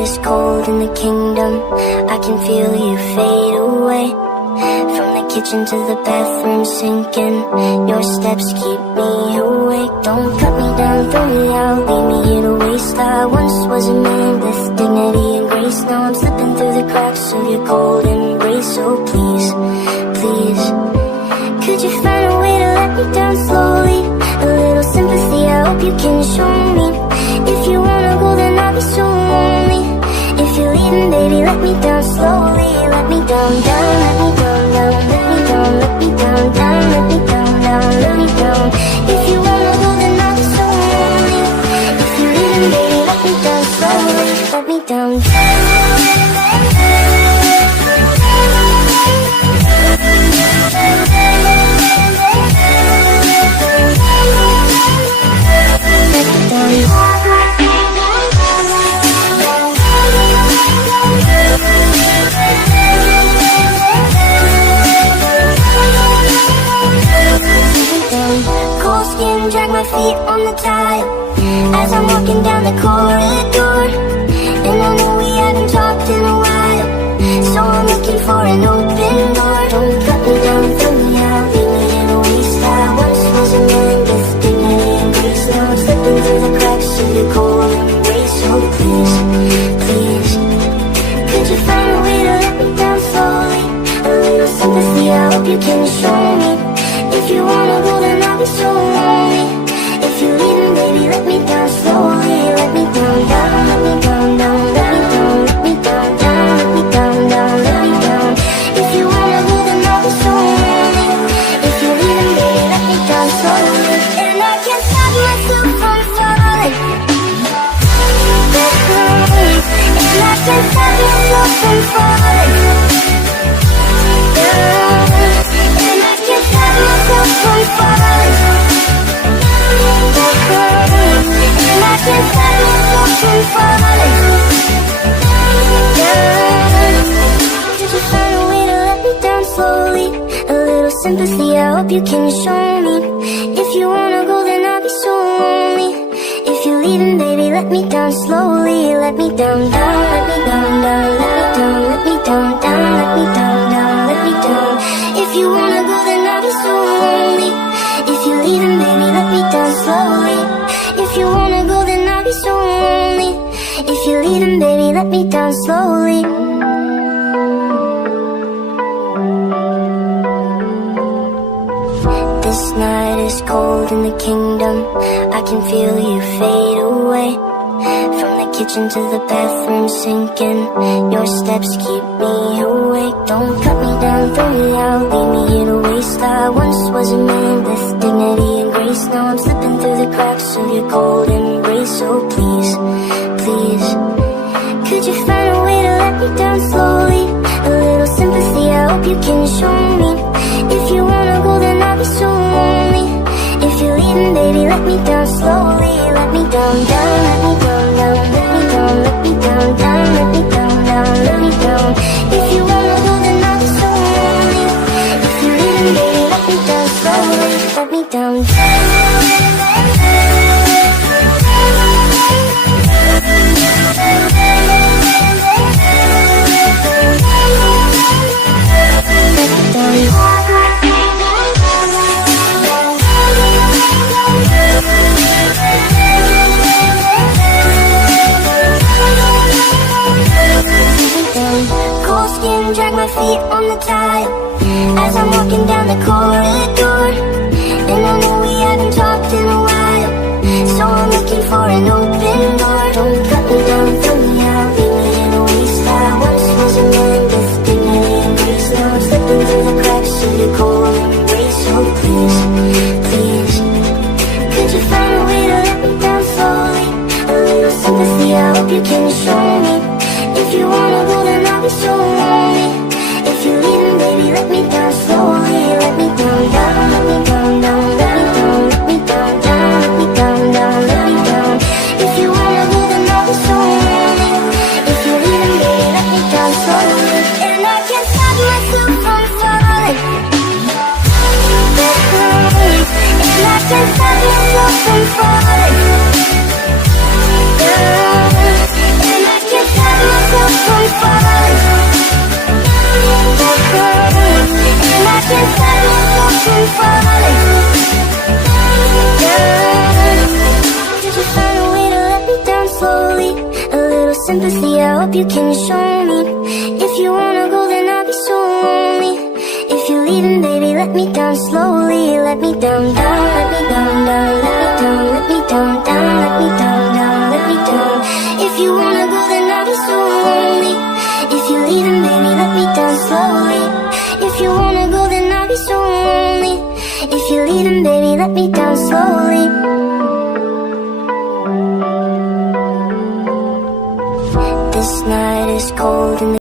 is cold in the kingdom. I can feel you fade away. From the kitchen to the bathroom sinking, your steps keep me awake. Don't cut me down, throw me out, leave me here to waste. I once was a man with dignity and grace. Now I'm slipping through the cracks of your cold embrace. So please, please, could you find a way to let me down slowly? A little sympathy, I hope you can show me. If you wanna go, then I'll be so lonely. If you're leaving, baby, let me down slowly. Let me down, down, let me down, down, let me down, let me down, down, let me down, down, let me down. If you wanna go, then I'll be so lonely. If you're leaving, baby, let me down slowly. Let me down, down. Cold skin, drag my feet on the tile as I'm walking down the corridor. And I know we haven't talked in a while, so I'm looking for an open door. Don't cut me down, throw me out, leave me in a waste. I once was a man with dignity and grace. Now I'm slipping through the cracks of your cold embrace. So please, please, could you find a way to let me down slowly? A little sympathy, I hope you can show me. If you wanna go, then I'll be so lonely. If you're leaving, baby, let me down slowly. Let me down, down, let me down, down, let me down, let me down, down, let me down, down, let me down. If you wanna go, then I'll be so lonely. If you're leaving, baby, let me down slowly. And I can't stop myself from falling. And I can't stop myself from falling. And I can't stop myself from falling. And I can't stop myself from falling. Could you find a way to let me down slowly? A little sympathy, I hope you can show me. If you wanna go, then I'll be so lonely. If you're leaving, baby, let me down slowly. Let me down, down, let me down, down, let me down, let me down, down, let me down, down, let me down. If you wanna go, then I'll be so lonely. If you're leaving, baby, let me down slowly. If you wanna go, then I'll be so lonely. If you're leaving, baby, let me down slowly. This night is cold in the kingdom. I can feel you fade away. From the kitchen to the bathroom sinking, your steps keep me awake. Don't cut me down, throw me out, leave me here to waste. I once was a man with dignity and grace. Now I'm slipping through the cracks of your cold embrace. So please, please, could you find a way to let me down slowly? A little sympathy, I hope you can show me. If you wanna go, then I'll be so lonely. If you're leaving, baby, let me down slowly. Let me down, down, let me down, down, let me down, let me down, down, let me down, down, let me down. If you wanna go, then I'll be so lonely. If you're leaving, baby, let me down slowly. Let me down, down. Cold skin, drag my feet on the tile as I'm walking down the corridor. And I know we haven't talked in a while, so I'm looking for an open door. Don't cut me down, throw me out, leave me in a waste. I once was a man with dignity and grace. Now I'm slipping through the cracks of your cold embrace. So please, please, could you find a way to let me down slowly? A little sympathy, I hope you can show me. If you wanna go, then I'll be so lonely. If you're leaving, baby, let me down slowly. Let me down, down, let me down, down, let me down, let me down, down, let me down, down, let me down. If you wanna go, then I'll be so lonely. If you're leaving, baby, let me down slowly. And I can't stop myself from falling. And I can't stop myself from falling. And I can't stop sympathy, I hope you can show me. If you wanna go, then I'll be so lonely. If you're leaving, baby, let me down slowly. Let me down, down, let me down, down, let me down, let me down, down, let me down, down, let me down. If you wanna go, then I'll be so lonely. If you're leaving, baby, let me down slowly.